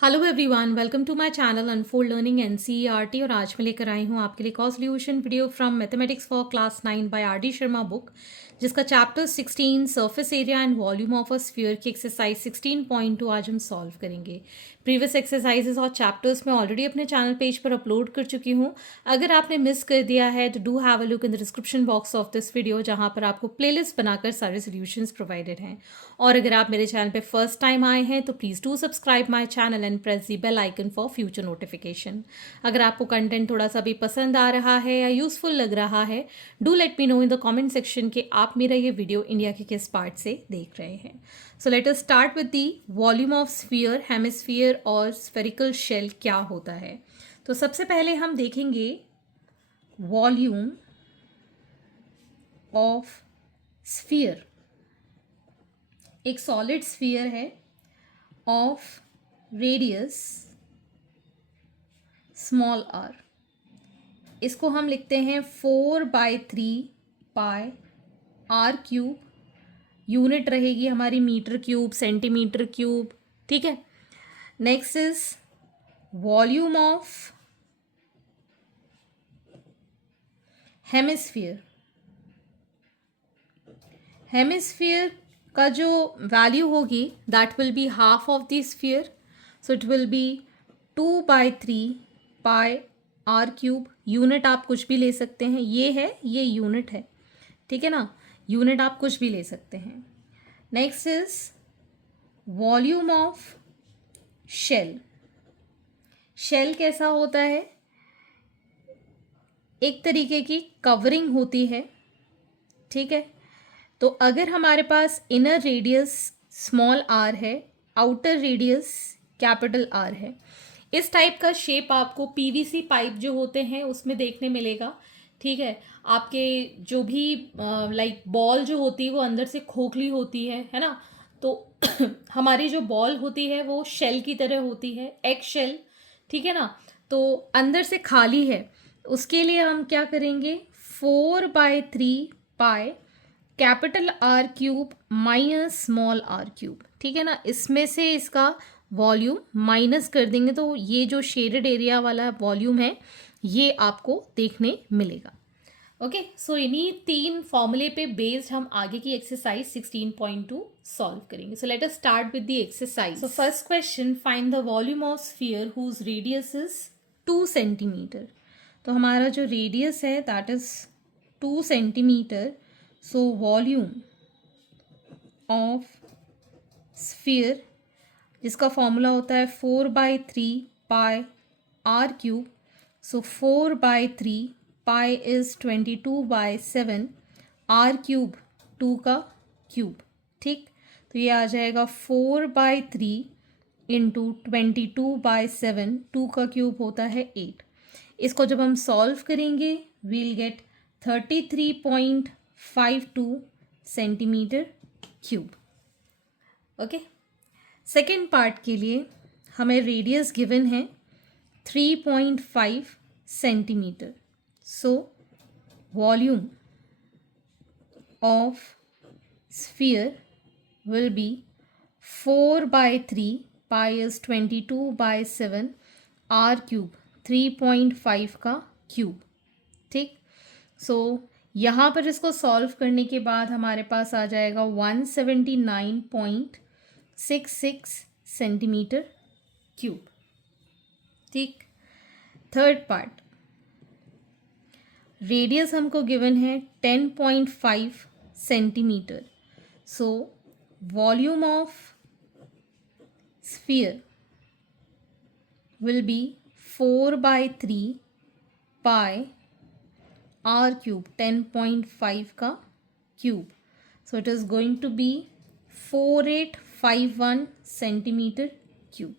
Hello everyone, welcome to my channel unfold learning NCERT. और आज मैं लेकर आई हूँ आपके लिए solution video from mathematics for class 9 by R D Sharma book, जिसका chapter 16 surface area and volume of a sphere की एक्सरसाइज 16.2 आज हम सॉल्व करेंगे। प्रीवियस एक्सरसाइजेस और चैप्टर्स मैं ऑलरेडी अपने चैनल पेज पर अपलोड कर चुकी हूँ। अगर आपने मिस कर दिया है तो do have a look in the description box of this video, जहाँ पर आपको प्लेलिस्ट बनाकर सारे सॉल्यूशंस प्रोवाइडेड हैं। और अगर आप मेरे चैनल पे फर्स्ट टाइम आए हैं तो please do subscribe my channel and press the bell icon for future notification. अगर आपको कंटेंट थोड़ा सा भी पसंद आ रहा है या यूजफुल लग रहा है, do let me know in the comment section कि आप मेरा ये वीडियो इंडिया के किस पार्ट से देख रहे हैं। सो let us start with the volume of sphere, hemisphere और स्फेरिकल शेल क्या होता है। तो सबसे पहले हम देखेंगे वॉल्यूम ऑफ स्फीयर। एक सॉलिड स्फीयर है ऑफ रेडियस स्मॉल आर। इसको हम लिखते हैं 4/3 पाई आर क्यूब। यूनिट रहेगी हमारी मीटर क्यूब, सेंटीमीटर क्यूब, ठीक है। Next is volume of hemisphere. Hemisphere का जो वैल्यू होगी that will be half of the sphere, so it will be 2/3 pi r cube. Unit आप कुछ भी ले सकते हैं, ये यूनिट है, ठीक है ना। यूनिट आप कुछ भी ले सकते हैं। Next is volume of shell. Shell कैसा होता है? एक तरीके की कवरिंग होती है, ठीक है। तो अगर हमारे पास इनर रेडियस स्मॉल आर है, आउटर रेडियस कैपिटल आर है, इस टाइप का शेप आपको पीवीसी पाइप जो होते हैं उसमें देखने मिलेगा, ठीक है। आपके जो भी लाइक बॉल जो होती है वो अंदर से खोखली होती है ना। तो हमारी जो बॉल होती है वो शेल की तरह होती है, एग शेल, ठीक है ना। तो अंदर से खाली है, उसके लिए हम क्या करेंगे, 4/3 pi capital r cube minus small r cube, ठीक है ना। इसमें से इसका वॉल्यूम माइनस कर देंगे तो ये जो शेडेड एरिया वाला वॉल्यूम है ये आपको देखने मिलेगा। ओके, सो इन्हीं 3 फॉर्मूले पे बेस्ड हम आगे की एक्सरसाइज 16.2 सॉल्व करेंगे। So let us start with the exercise. So first question, find the volume of sphere whose radius is 2 centimetre. तो हमारा जो रेडियस है that is 2 centimetre. So volume of sphere, जिसका फॉर्मूला होता है 4/3 pi r cube. So 4/3 pi is 22/7, r cube 2 का cube, ठीक। तो ये आ जाएगा 4/3 इंटू 22/7, 2 का क्यूब होता है 8। इसको जब हम सॉल्व करेंगे will get 33.52 centimetre cube. Okay, second part के लिए हमें रेडियस गिवन है 3.5 centimetre. So volume of sphere will be 4/3 pi is 22/7, r cube 3.5 का क्यूब, ठीक। सो यहाँ पर इसको सॉल्व करने के बाद हमारे पास आ जाएगा 179.66 सेंटीमीटर क्यूब, ठीक। थर्ड पार्ट, रेडियस हमको गिवन है 10.5 centimetre. So volume of sphere will be 4/3 pi r cube 10.5 का cube. So it is going to be 4851 centimetre cube,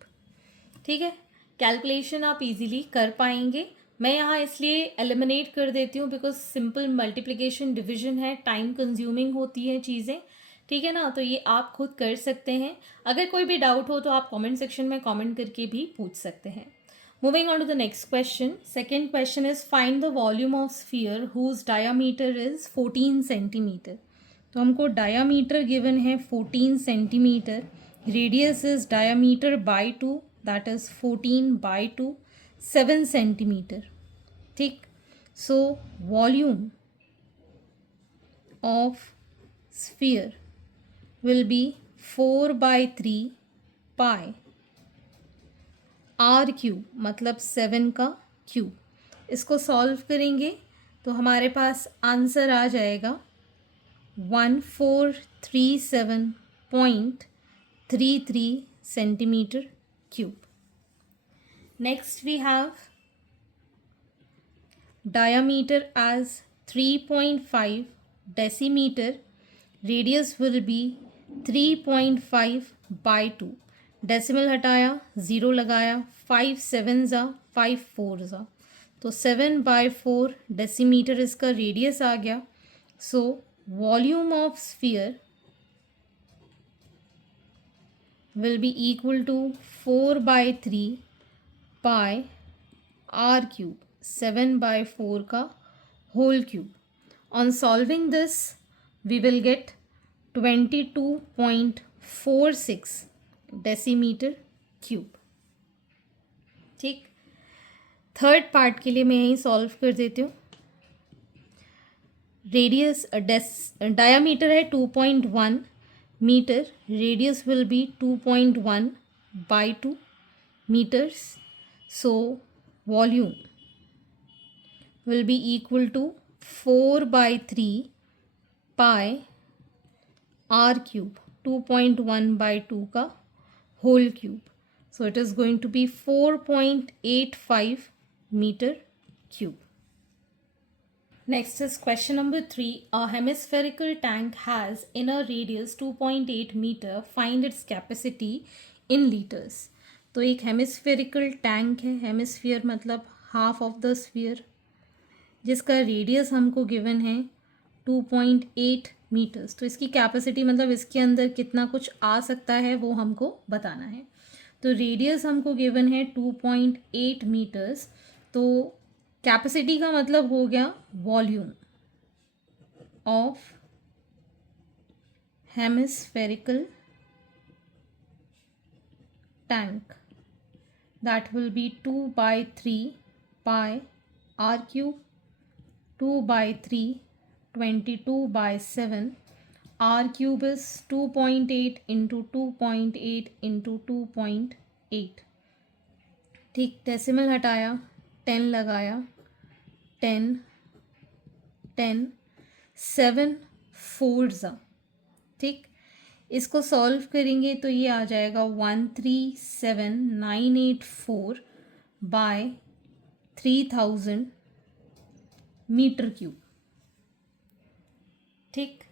ठीक है। कैलकुलेशन आप इजीली कर पाएंगे। मैं यहाँ इसलिए एलिमिनेट कर देती हूँ बिकॉज सिंपल मल्टीप्लिकेशन डिवीजन है, टाइम कंज्यूमिंग होती है चीज़ें, ठीक है ना। तो ये आप खुद कर सकते हैं। अगर कोई भी डाउट हो तो आप कमेंट सेक्शन में कमेंट करके भी पूछ सकते हैं। Moving on to the next question. Second question is find the volume of sphere whose diameter is 14 centimeter. तो हमको diameter given है 14 centimeter, radius is diameter by 2 that is 14/2, 7 centimetre. ठीक. So volume of sphere will be 4/3 pi r cube, मतलब 7 का cube. इसको solve करेंगे तो हमारे पास आंसर आ जाएगा 1437.33 centimetre cube. Next we have diameter as 3.5 decimeter. Radius will be 3.5/2. Decimal हटाया, ज़ीरो लगाया, 5 7 ज़ा 5 4 ज़ा, तो 7/4 डेसीमीटर इसका रेडियस आ गया. So volume of sphere will be equal to 4/3 pi r cube, 7/4 का whole cube. On solving this, we will get 22.46 decimetre cube. ठीक. थर्ड पार्ट के लिए मैं यहीं सॉल्व कर देती हूँ. रेडियस डायामीटर है 2.1 metre. Radius will be 2.1/2 meters. So volume will be equal to 4/3 pi r cube, 2.1/2 का whole cube. So it is going to be 4.85 meter cube. Next is question number 3. A hemispherical tank has inner radius 2.8 meter. Find its capacity in liters. तो एक hemispherical tank है. Hemisphere मतलब half of the sphere, जिसका radius हमको given है 2.8 metres. तो इसकी capacity मतलब इसके अंदर कितना कुछ आ सकता है वो हमको बताना है. तो रेडियस हमको गिवन है 2.8 मीटर्स. तो कैपेसिटी का मतलब हो गया volume of hemispherical tank, that will be 2/3 pi r cube, 2/3 22/7. r cube is 2.8 into 2.8 into 2.8. ठीक. डेसिमल हटाया, 10 लगाया, 10 10 7 4 ज़ा. ठीक. इसको सॉल्व करेंगे तो ये आ जाएगा 137,984/3000 मीटर क्यूब. ठीक.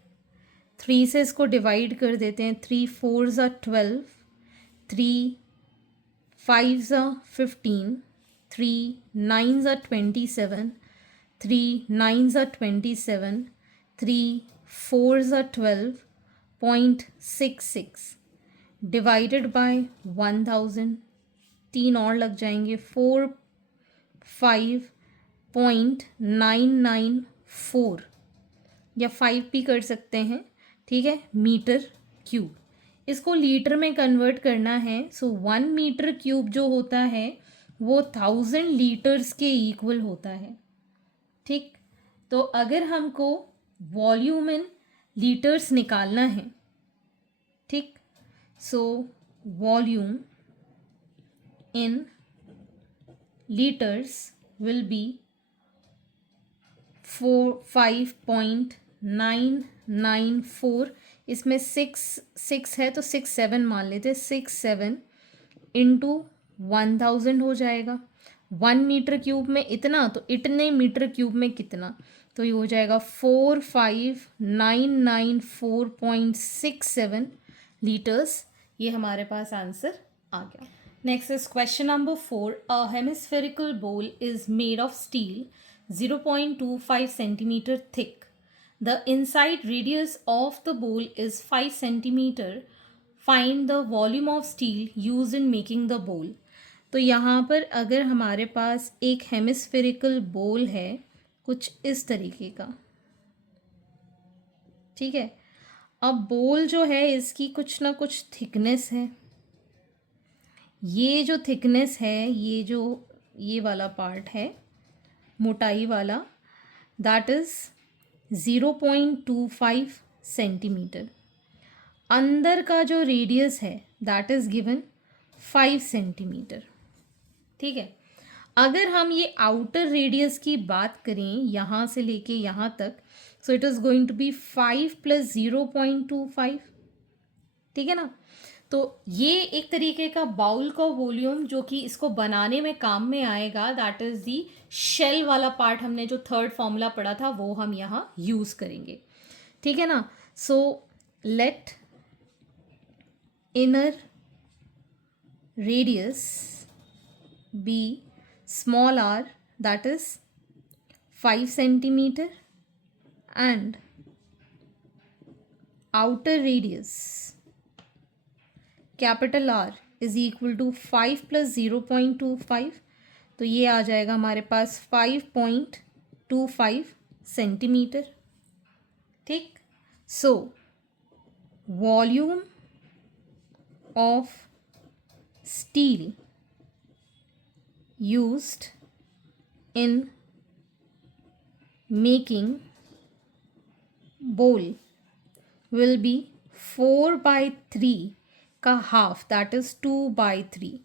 3 से इसको डिवाइड कर देते हैं. 3 4 ज़ा 12, 3 5 ज़ा 15, 3 9 ज़ा 27, 3 9 ज़ा 27, 3 4 ज़ा 12.66 डिवाइडेड बाय 1000. 3 और लग जाएंगे. 45.994 या 5 भी कर सकते हैं. ठीक है. Metre cube. इसको लीटर में कन्वर्ट करना है. सो 1 मीटर क्यूब जो होता है वो 1000 लीटर्स के इक्वल होता है. ठीक. तो अगर हमको वॉल्यूम इन लीटर्स निकालना है, ठीक, so volume in litres will be 5.994. इसमें 6 है तो 6 7 मान लेते. 6 7 इंटू 1000 हो जाएगा. 1 मीटर क्यूब में इतना, तो इतने मीटर क्यूब में कितना, तो ये हो जाएगा 45,994.67 लीटर्स. ये हमारे पास आंसर आ गया. Next is question number 4. A hemispherical bowl is made of steel 0.25 centimetre thick. The inside radius of the bowl is 5 centimetre. Find the volume of steel use in making the bowl. तो यहाँ पर अगर हमारे पास एक hemispherical बोल है कुछ इस तरीके का, ठीक है. अब बोल जो है इसकी कुछ ना कुछ थिकनेस है. ये जो थिकनेस है, ये वाला पार्ट है मोटाई वाला, दैट इज़ 0.25 सेंटीमीटर। अंदर का जो रेडियस है दैट इज़ गिवन 5 सेंटीमीटर। ठीक है, अगर हम ये आउटर रेडियस की बात करें यहाँ से लेके यहाँ तक, so it is going to be 5 + 0.25। ठीक है ना। तो ये एक तरीके का बाउल का वॉल्यूम जो कि इसको बनाने में काम में आएगा, दैट इज़ दी शेल वाला पार्ट। हमने जो थर्ड फॉर्मूला पढ़ा था वो हम यहाँ यूज़ करेंगे। ठीक है ना। So let inner radius be small r, that is 5 centimeter, and outer radius capital R is equal to 5 + 0.25। तो ये आ जाएगा हमारे पास 5.25 सेंटीमीटर। ठीक। So volume of steel used in making bowl will be 4/3 का half, that is 2/3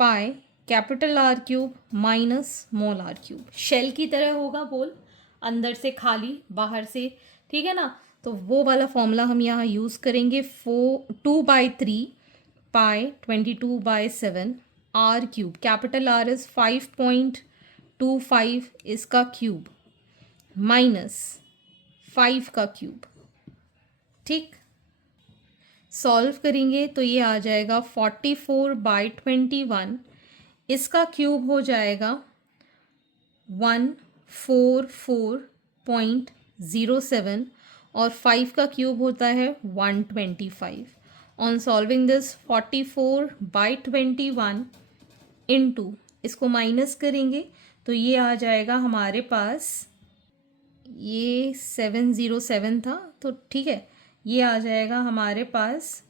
pi capital R cube minus small r cube. Shell की तरह होगा बोल, अंदर से खाली बाहर से। ठीक है ना। तो वो वाला फॉर्मूला हम यहाँ यूज़ करेंगे। 2/3 पाई 22/7 r cube, capital R is 5.25 इसका क्यूब माइनस 5 का क्यूब। ठीक। सॉल्व करेंगे तो ये आ जाएगा 44/21, इसका क्यूब हो जाएगा 144.07 और 5 का क्यूब होता है 125। ऑन सॉल्विंग दिस 44/21 इंटू इसको माइनस करेंगे तो ये आ जाएगा हमारे पास, ये 707 था तो ठीक है, ये आ जाएगा हमारे पास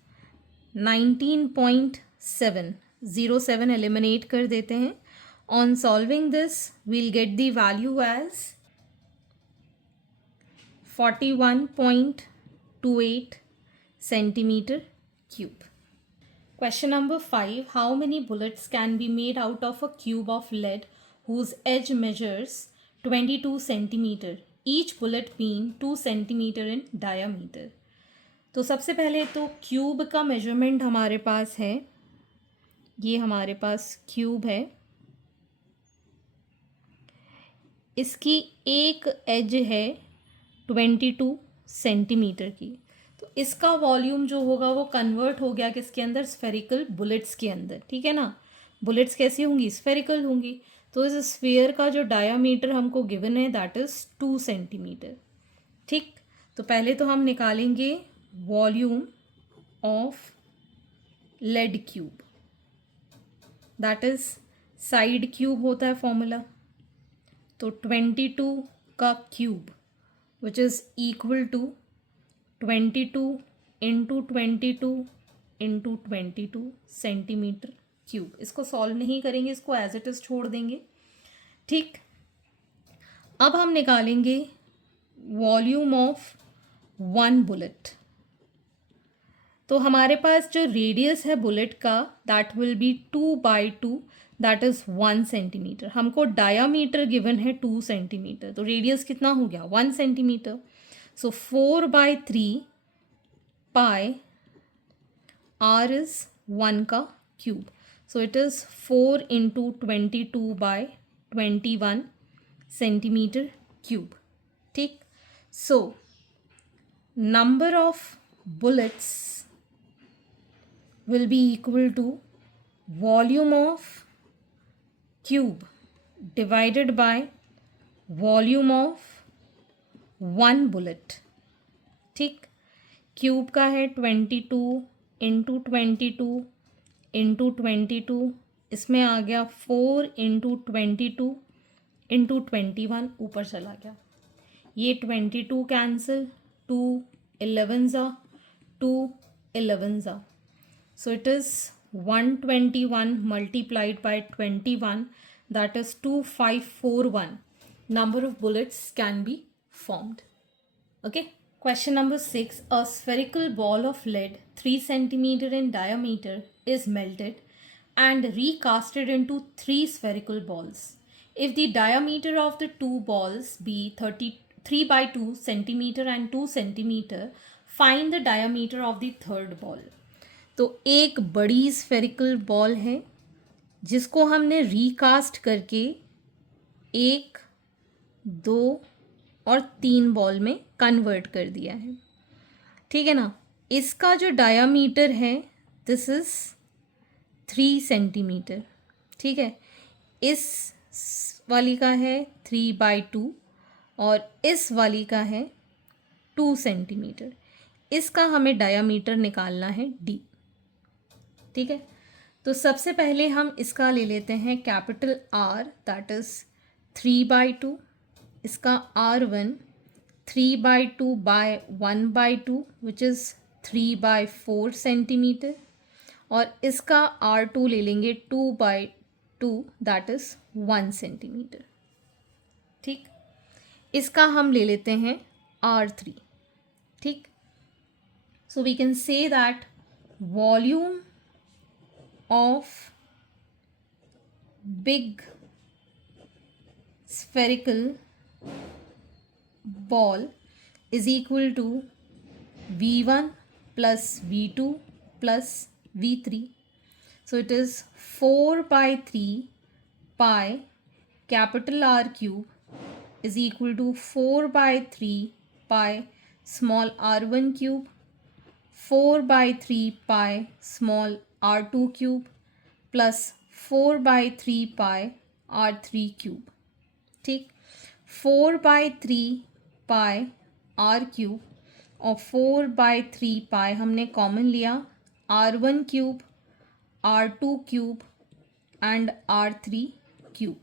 19.7। 07 एलिमिनेट कर देते हैं। On solving this will get the value as 41.28 centimeter cube. Question number 5. How many bullets can be made out of a cube of lead whose edge measures 22 centimeter, each bullet being 2 centimeter in diameter? तो सबसे पहले तो cube का measurement हमारे पास है, ये हमारे पास cube है, इसकी एक एज है 22 सेंटीमीटर की। तो इसका वॉल्यूम जो होगा वो कन्वर्ट हो गया किसके अंदर, स्फेरिकल बुलेट्स के अंदर। ठीक है ना। बुलेट्स कैसी होंगी, स्फेरिकल होंगी। तो इस स्फीयर का जो डायामीटर हमको गिवन है दैट इज़ 2 सेंटीमीटर। ठीक। तो पहले तो हम निकालेंगे volume of lead cube, that is side cube होता है फॉर्मूला। तो 22 का cube which is equal to 22 into 22 into 22 centimetre cube. इसको सॉल्व नहीं करेंगे, इसको एज इट इज़ छोड़ देंगे। ठीक। अब हम निकालेंगे वॉल्यूम ऑफ 1 बुलेट। तो हमारे पास जो रेडियस है बुलेट का that will be 2/2, that is 1 centimetre. हमको डायामीटर गिवन है 2 सेंटीमीटर, तो रेडियस कितना हो गया 1 centimetre. So 4/3 pi r is 1 का cube, so it is 4 into 22/21 centimetre cube. ठीक। So number of bullets will be equal to volume of cube divided by volume of 1 bullet। ठीक। Cube का है 22 into 22 into 22, इसमें आ गया 4 into 22 into 21, ऊपर चला गया ये 22 कैंसिल, 2 11 ज़ा 2 11 ज़ा, सो it is 121 multiplied by 21, that is 2541 number of bullets can be formed. Okay. Question number 6. A spherical ball of lead 3 centimeter in diameter is melted and recasted into 3 spherical balls. If the diameter of the two balls be 33 by 2 centimeter and 2 centimeter, find the diameter of the third ball. तो एक बड़ी spherical ball है जिसको हमने recast करके 1, 2 और 3 ball में convert कर दिया है, ठीक है ना। इसका जो डायामीटर है दिस इज़ 3 सेंटीमीटर, ठीक है। इस वाली का है 3/2 और इस वाली का है 2 सेंटीमीटर। इसका हमें डायामीटर निकालना है d, ठीक है। तो सबसे पहले हम इसका ले लेते हैं कैपिटल R, दैट इज़ 3/2। इसका R1 3/2 bye 1/2 which is 3/4 centimetre, और इसका R2 ले लेंगे 2/2 दैट इज़ 1 सेंटीमीटर, ठीक। इसका हम ले लेते हैं R3, ठीक। So we can say that volume of big spherical ball is equal to V1 plus V2 plus V3. So it is 4/3 pi capital R cube is equal to 4/3 pi small r1 cube, 4/3 pi small r2 cube plus 4/3 pi r3 cube, ठीक। 4/3 pi r cube और 4/3 pi हमने common लिया, r1 cube, r2 cube and r3 cube,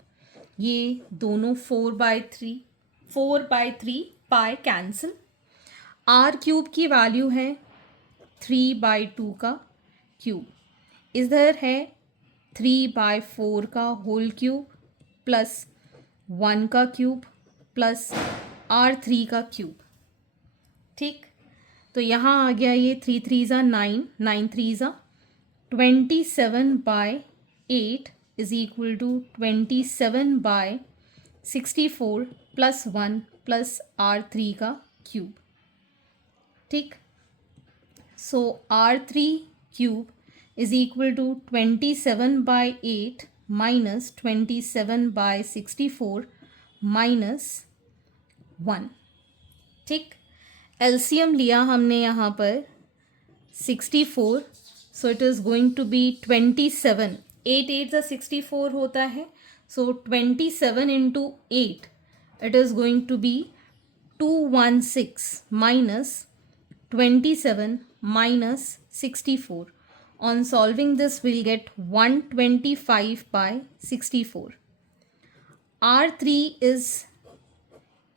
ये दोनों 4/3 pi cancel. r cube की value है 3/2 का cube, इधर है 3/4 का होल क्यूब प्लस 1 का क्यूब प्लस r3 का क्यूब, ठीक। तो यहाँ आ गया ये 3 3 ज़ा 9, 9 3 ज़ा 27/8 is equal to 27/64 plus 1 plus r3 का क्यूब, ठीक। So r3 cube is equal to 27/8 minus 27/64 minus 1, ठीक। एलसीएम लिया हमने यहाँ पर 64, so it is going to be 27, 8 8 64 होता है, so 27 into 8 it is going to be 216 minus 27 minus 64. On solving this, we'll get 125/64. R3 is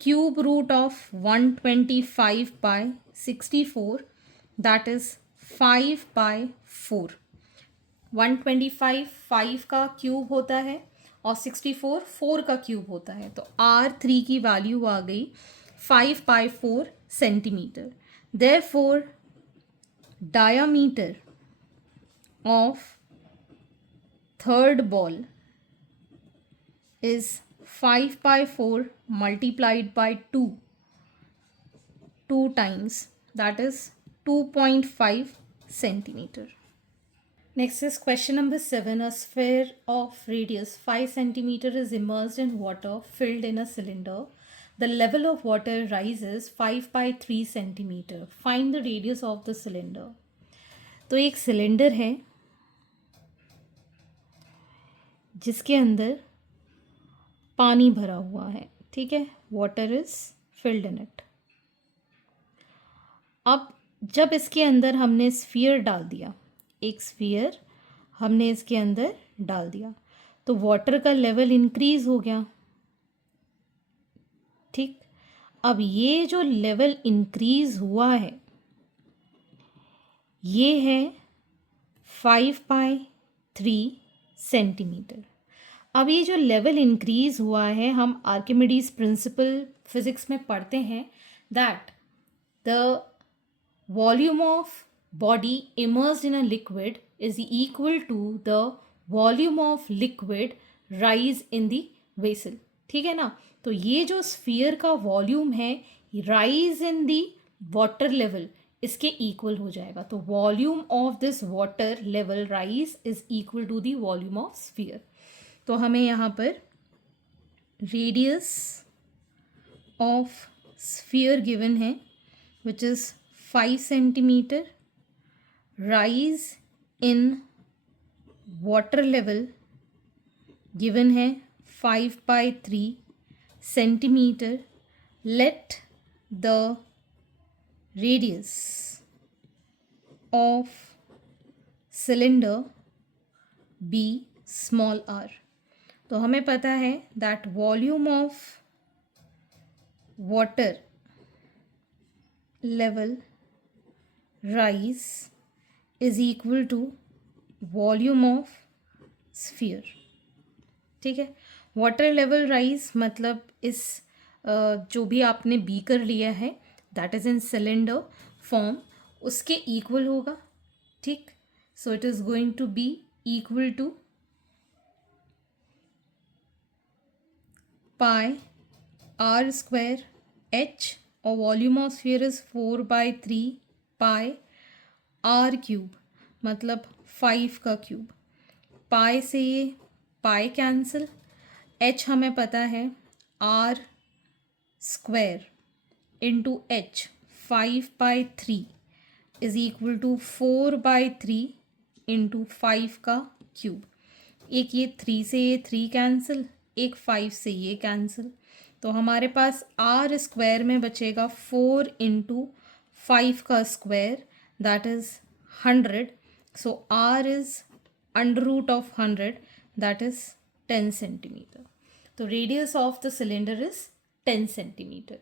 cube root of 125/64, that is 5/4. 125 5 का cube होता है और 64 4 का क्यूब होता है, तो R3 की वैल्यू आ गई 5/4 centimetre. Therefore, diameter of third ball is 5/4 multiplied by 2 times, that is 2.5 centimeter. Next is question number 7. A sphere of radius 5 centimeter is immersed in water filled in a cylinder. The level of water rises 5/3 centimeter. Find the radius of the cylinder. तो एक cylinder है जिसके अंदर पानी भरा हुआ है, ठीक है, water is filled in it. अब जब इसके अंदर हमने स्फीयर डाल दिया, एक स्फीयर हमने इसके अंदर डाल दिया, तो वाटर का लेवल इंक्रीज हो गया, ठीक। अब ये जो लेवल इंक्रीज हुआ है ये है 5/3 सेंटीमीटर। अब ये जो लेवल इंक्रीज हुआ है, हम आर्किमिडीज प्रिंसिपल फिजिक्स में पढ़ते हैं that the volume of body immersed in a liquid is equal to the volume of liquid rise in the vessel. ठीक है ना। तो ये जो स्फीयर का वॉल्यूम है rise in the water level इसके इक्वल हो जाएगा। तो volume of this water level rise is equal to the volume of sphere. तो हमें यहाँ पर रेडियस ऑफ स्फीयर गिवन है which is 5 centimetre, rise in water level given है 5/3 centimetre. Let the radius of cylinder be small r. तो हमें पता है that volume of water level rise is equal to volume of sphere. ठीक है। Water level rise मतलब इस जो भी आपने बीकर लिया है that is in cylinder form उसके इक्वल होगा। ठीक। So it is going to be equal to pi r square h और volume of sphere is 4/3 pi r cube मतलब 5 का क्यूब। पाई से ये पाई कैंसिल, एच हमें पता है r square into h 5/3 is equal to 4/3 into 5 का cube. एक ये 3 से ये 3 कैंसिल, एक 5 से ये कैंसिल। तो हमारे पास आर स्क्वायर में बचेगा 4 इंटू 5 का square that is 100। So r is under root of 100 that is 10 centimetre. तो radius of the cylinder is 10 centimetre.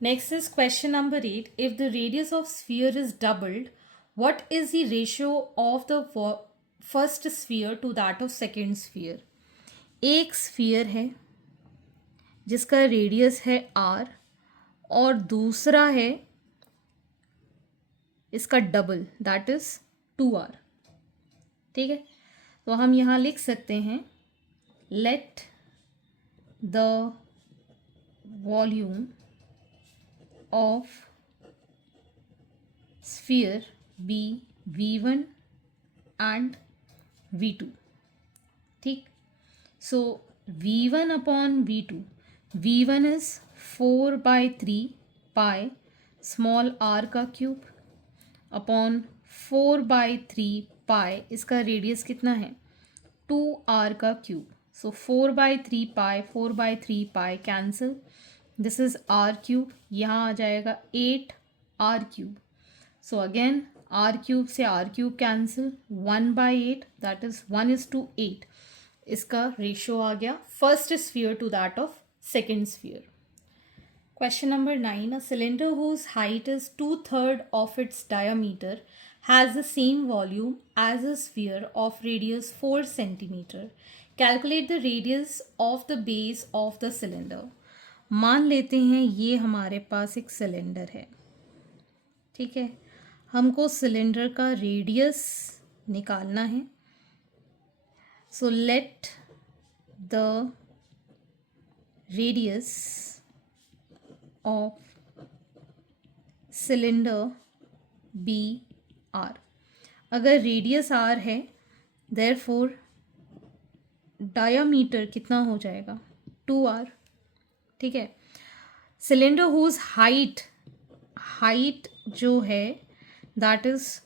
Next is question number 8. If the radius of sphere is doubled, what is the ratio of the first sphere to that of second sphere? एक sphere है जिसका radius है r और दूसरा है इसका double that is 2r. ठीक है। तो हम यहाँ लिख सकते हैं let the volume of sphere be v1 and v2. ठीक। so v1 upon v2, v1 is 4/3 pi small r का क्यूब अपॉन 4/3 pi इसका रेडियस कितना है 2r का cube. So 4/3 pi 4/3 pi cancel, this is r cube, यहाँ आ जाएगा 8r cube. So again r cube से r cube cancel, 1/8 that is 1:8 इसका रेशियो आ गया first sphere to that of second sphere. Question number 9. A cylinder whose height is 2/3 of its diameter has the same volume as a sphere of radius 4 centimeter. Calculate the radius of the base of the cylinder. मान लेते हैं ये हमारे पास एक cylinder है. ठीक है. हमको सिलेंडर का रेडियस निकालना है. So let the radius of cylinder be r. अगर रेडियस r है therefore डायामीटर कितना हो जाएगा 2r. ठीक है. सिलेंडर हुज हाइट जो है that is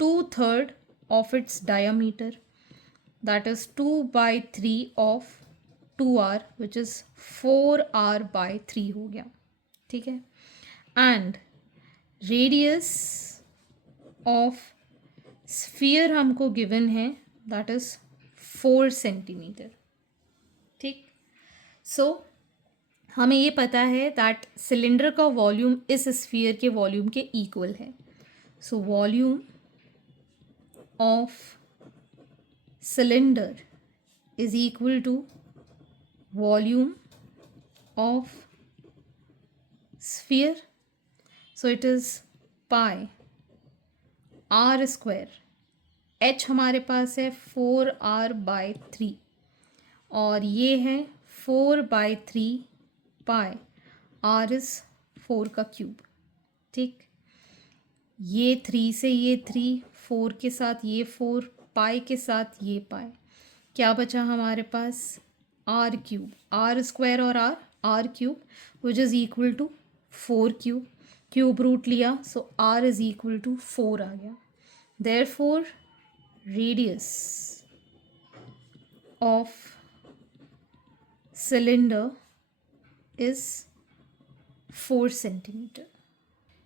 2/3 of its diameter that is 2/3 of 2r which is 4r/3 हो गया. ठीक है. एंड रेडियस ऑफ स्फीयर हमको गिवन है दैट इज 4 सेंटीमीटर. ठीक. सो हमें ये पता है दैट सिलेंडर का वॉल्यूम इस स्फीयर के वॉल्यूम के इक्वल है. So volume of cylinder is equal to volume of sphere. So it is pi r square. h हमारे पास है 4r/3 और ये है 4/3 पाई, r इज 4 का क्यूब। ठीक, ये 3 से ये 3, 4 के साथ ये 4, पाई के साथ ये पाई, क्या बचा हमारे पास r क्यूब, r स्क्वायर और r cube which is equal to 4 cube, cube root लिया so r is equal to 4 आ गया। Therefore radius of cylinder is 4 centimeter.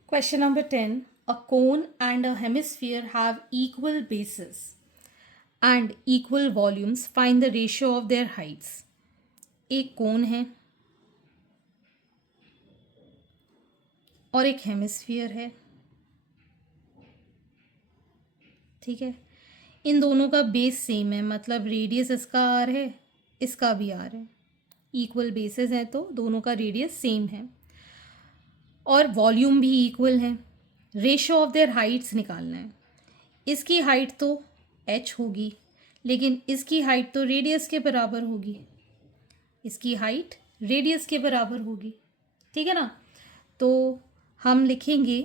Question number 10. A cone and a hemisphere have equal bases and equal volumes. Find the ratio of their heights. एक कोन है और एक hemisphere है। ठीक है, इन दोनों का बेस सेम है, मतलब रेडियस इसका आर है, इसका भी आर है, इक्वल बेसेस हैं तो दोनों का रेडियस सेम है और वॉल्यूम भी इक्वल है। रेशो ऑफ देयर हाइट्स निकालना है। इसकी हाइट तो h होगी, लेकिन इसकी हाइट तो रेडियस के बराबर होगी, इसकी हाइट रेडियस के बराबर होगी। ठीक है ना, तो हम लिखेंगे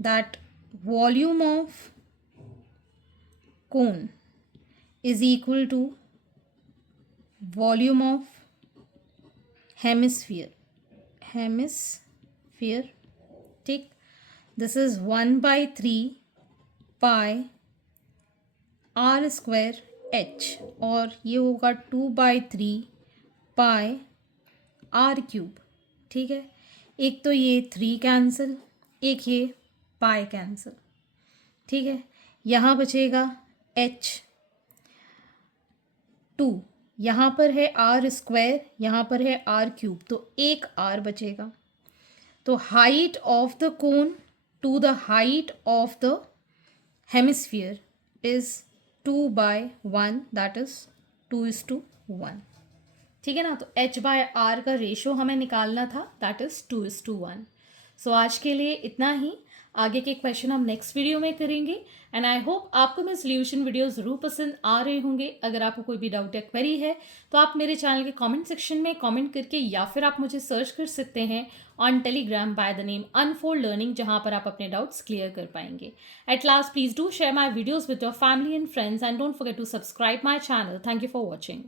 that volume of cone is equal to volume of hemisphere. ठीक, this is 1/3 pi r square h और ये होगा 2/3 पाई r क्यूब। ठीक है, एक तो ये 3 कैंसिल, एक ये पाई कैंसिल। ठीक है, यहाँ बचेगा h 2, यहाँ पर है r स्क्वायर, यहाँ पर है r क्यूब, तो एक r बचेगा। तो height of the cone to the height of the hemisphere is 2/1, that is 2:1। ठीक है ना, तो h/r का रेशो हमें निकालना था, दैट इज 2:1। सो आज के लिए इतना ही, आगे के क्वेश्चन हम नेक्स्ट वीडियो में करेंगे एंड आई होप आपको मेरे सोल्यूशन वीडियो ज़रूर पसंद आ रहे होंगे। अगर आपको कोई भी डाउट या क्वेरी है तो आप मेरे चैनल के कमेंट सेक्शन में कमेंट करके या फिर आप मुझे सर्च कर सकते हैं on Telegram by the name Unfold Learning, जहां पर आप अपने डाउट्स क्लियर कर पाएंगे। At last please do share my videos with your family and friends and don't forget to subscribe my channel. Thank you for watching.